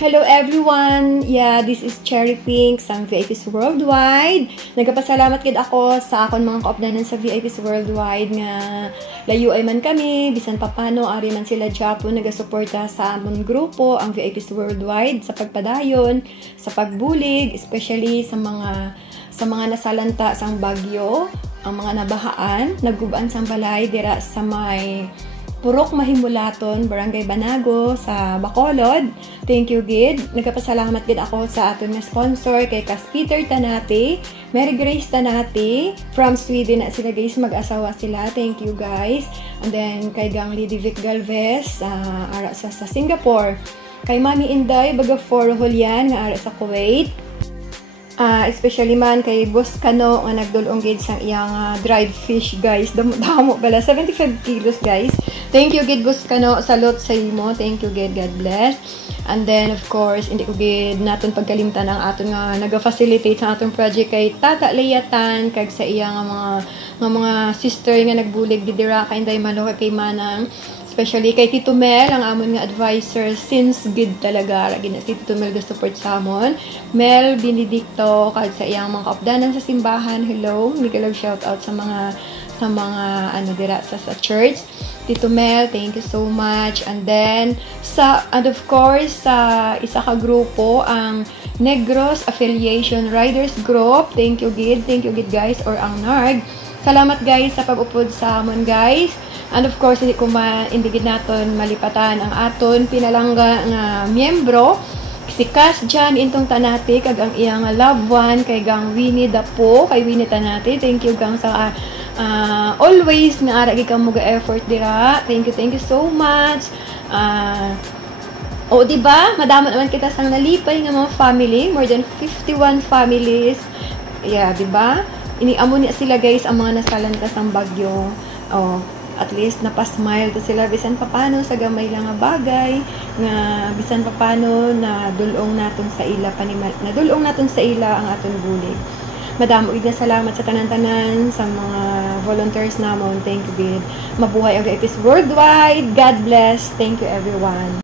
Hello everyone! Yeah, this is Cherry Pink sa VIPs Worldwide. Nagpasalamat gid ako sa akon mga kaupdanan sa VIPs Worldwide nga layo ay man kami, bisan pa paano ari man sila Japon nagasuporta sa among grupo, ang VIPs Worldwide sa pagpadayon, sa pagbulig, especially sa mga nasalanta sang bagyo, ang mga nabahaan, nagguban sang balay dira sa may Purok Mahimulaton, Barangay Banago, sa Bacolod. Thank you, gid. Nagpasalamat gid ako sa aton nga sponsor kay Kas Peter Tanate, Mary Grace Tanate, from Sweden na sila guys, mag-asawa sila. Thank you guys. And then kay Gang Lidivic Galvez, ara sa Singapore. Kay Mami Inday Baga for Julian, nga ara sa Kuwait. Especially man kay Boss Kano nga nagdulong gid sang iyang dried fish guys. Damo pala 75 kilos guys. Thank you gid Boss Kano, salute sa imo. Thank you gid, God bless. And then of course hindi ko gid naton pagkalimtan ang aton nga naga-facilitate sa aton project kay Tata Layatan kag sa iyang mga sister nga nagbulig didira kay Inday Maloka kay Manang. Especially kay Tito Mel, ang amon nga advisor since good talaga. Lagi na si Tito Mel ga-support sa amon. Mel Benedicto, kag sa iyang mga kaupdanan sa simbahan. Hello, miguel shout out sa mga dira sa church. Tito Mel, thank you so much. And then and of course sa isa ka grupo ang Negros Affiliation Riders Group. Thank you gid guys, or ang NARG. Salamat guys sa pag-upod sa amon guys. And of course, hindi gid naton malipatan ang aton pinalangga nga miyembro, si Cass Jan Intong Tanate, kag ang iyang loved one, kay Gang Winnie Dapo, kay Winnie Tanate. Thank you gang sa always nga ara gid kamo ga-effort dira. Thank you so much. Diba? Madamo naman kita sang nalipay nga mga family, more than 51 families. Yeah, diba? Iniamo niya sila guys ang mga nasalanta sang bagyo. At least napasmile to sila bisan papano sa gamay lang nga bagay nga bisan papano na dulong naton sa ila ang aton bulig. Madamo gid salamat sa tanan-tanan sa mga volunteers namon. Thank you gid. Mabuhay ang VIPs Worldwide. God bless. Thank you everyone.